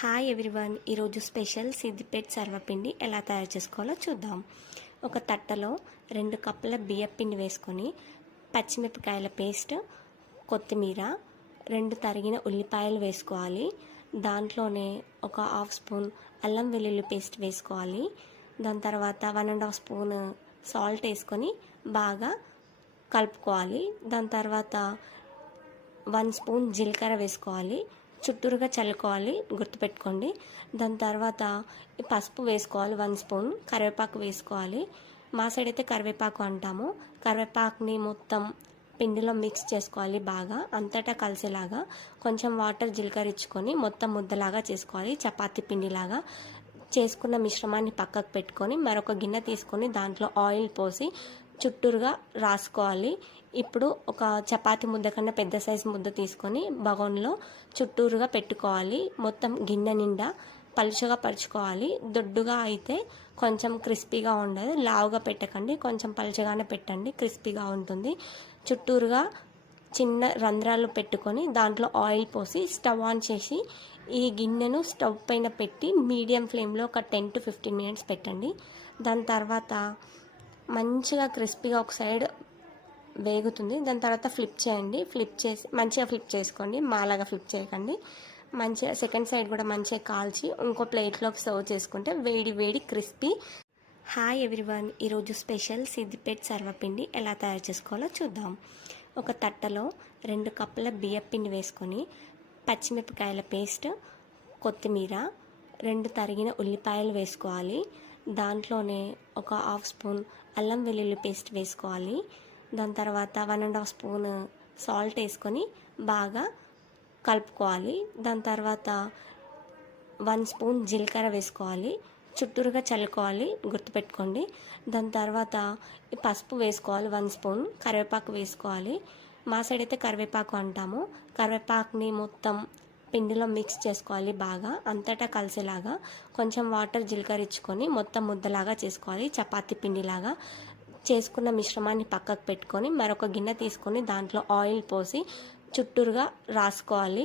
Hi everyone, ఈరోజు special Siddipet సర్వపిండి ఎలా తయారు చేసుకోవాలో చూద్దాం. ఒక తట్టలో 2 కప్పుల బియ్యపిండి వేసుకొని పచ్చిమిరపకాయల పేస్ట్, కొత్తిమీర, 2 తరిగిన ఉల్లిపాయలు వేసుకోవాలి. దాంట్లోనే ఒక హాఫ్ స్పూన్ అల్లం వెల్లుల్లి పేస్ట్ వేసుకోవాలి. దాని తర్వాత 1.5 స్పూన్ సాల్ట్ వేసుకొని బాగా కలుపుకోవాలి. దాని తర్వాత 1 స్పూన్ జీలకర్ర వేసుకోవాలి. చుట్టూరుగా చల్లుకోవాలి, గుర్తుపెట్టుకోండి. దాని తర్వాత పసుపు వేసుకోవాలి, 1 స్పూన్. కరివేపాకు వేసుకోవాలి. మా సైడ్ అయితే కరివేపాకు అంటాము. కరివేపాకుని మొత్తం పిండిలో మిక్స్ చేసుకోవాలి, బాగా అంతటా కలిసేలాగా. కొంచెం వాటర్ జీలకరించుకొని మొత్తం ముద్దలాగా చేసుకోవాలి, చపాతీ పిండిలాగా. చేసుకున్న మిశ్రమాన్ని పక్కకు పెట్టుకొని మరొక గిన్నె తీసుకొని దాంట్లో ఆయిల్ పోసి చుట్టూరుగా రాసుకోవాలి. ఇప్పుడు ఒక చపాతి ముద్ద కన్నా పెద్ద సైజు ముద్ద తీసుకొని బగోన్లో చుట్టూరుగా పెట్టుకోవాలి. మొత్తం గిన్నె నిండా పలుచగా పరుచుకోవాలి. దొడ్డుగా అయితే కొంచెం క్రిస్పీగా ఉండదు, లావుగా పెట్టకండి, కొంచెం పలుచగానే పెట్టండి, క్రిస్పీగా ఉంటుంది. చుట్టూరుగా చిన్న రంధ్రాలు పెట్టుకొని దాంట్లో ఆయిల్ పోసి స్టవ్ ఆన్ చేసి ఈ గిన్నెను స్టవ్ పైన పెట్టి మీడియం ఫ్లేమ్లో ఒక 10 to 15 మినిట్స్ పెట్టండి. దాని తర్వాత మంచిగా క్రిస్పీగా ఒక సైడ్ వేగుతుంది. దాని తర్వాత ఫ్లిప్ చేయండి. మంచిగా ఫ్లిప్ చేసుకోండి, మాలాగా ఫ్లిప్ చేయకండి. మంచిగా సెకండ్ సైడ్ కూడా మంచిగా కాల్చి ఇంకో ప్లేట్లోకి సర్వ్ చేసుకుంటే వేడి వేడి క్రిస్పీ. హాయ్ ఎవ్రీవన్, ఈరోజు స్పెషల్ సిద్దిపేట సర్వపిండి ఎలా తయారు చేసుకోవాలో చూద్దాం. ఒక తట్టలో 2 కప్పుల బియ్యపిండి వేసుకొని పచ్చిమిరపకాయల పేస్ట్, కొత్తిమీర, 2 తరిగిన ఉల్లిపాయలు వేసుకోవాలి. దాంట్లోనే ఒక హాఫ్ స్పూన్ అల్లం వెల్లుల్లి పేస్ట్ వేసుకోవాలి. దాని తర్వాత 1.5 స్పూన్ సాల్ట్ వేసుకొని బాగా కలుపుకోవాలి. దాని తర్వాత 1 స్పూన్ జీలకర్ర వేసుకోవాలి, చుట్టూరుగా చల్లుకోవాలి, గుర్తుపెట్టుకోండి. దాని తర్వాత పసుపు వేసుకోవాలి, 1 స్పూన్. కరివేపాకు వేసుకోవాలి. మా సైడ్ అయితే కరివేపాకు అంటాము. కరివేపాకుని మొత్తం పిండిలో మిక్స్ చేసుకోవాలి, బాగా అంతటా కలిసేలాగా. కొంచెం వాటర్ జీలకరించుకొని మొత్తం ముద్దలాగా చేసుకోవాలి, చపాతీ పిండిలాగా. చేసుకున్న మిశ్రమాన్ని పక్కకు పెట్టుకొని మరొక గిన్నె తీసుకొని దాంట్లో ఆయిల్ పోసి చుట్టూరుగా రాసుకోవాలి.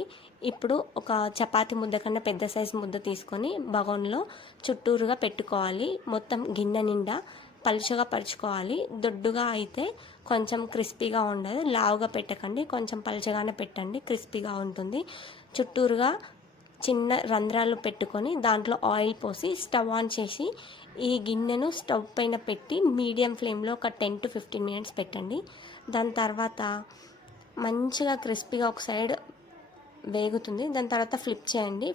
ఇప్పుడు ఒక చపాతీ ముద్ద కన్నా పెద్ద సైజు ముద్ద తీసుకొని బగోన్లో చుట్టూరుగా పెట్టుకోవాలి. మొత్తం గిన్నె నిండా పలుచగా పరుచుకోవాలి. దొడ్డుగా అయితే కొంచెం క్రిస్పీగా ఉండదు, లావుగా పెట్టకండి, కొంచెం పలుచగానే పెట్టండి, క్రిస్పీగా ఉంటుంది. చుట్టూరుగా చిన్న రంధ్రాలు పెట్టుకొని దాంట్లో ఆయిల్ పోసి స్టవ్ ఆన్ చేసి ఈ గిన్నెను స్టవ్ పైన పెట్టి మీడియం ఫ్లేమ్లో ఒక 10 to 15 మినిట్స్ పెట్టండి. దాని తర్వాత మంచిగా క్రిస్పీగా ఒక సైడ్ వేగుతుంది. దాని తర్వాత ఫ్లిప్ చేయండి.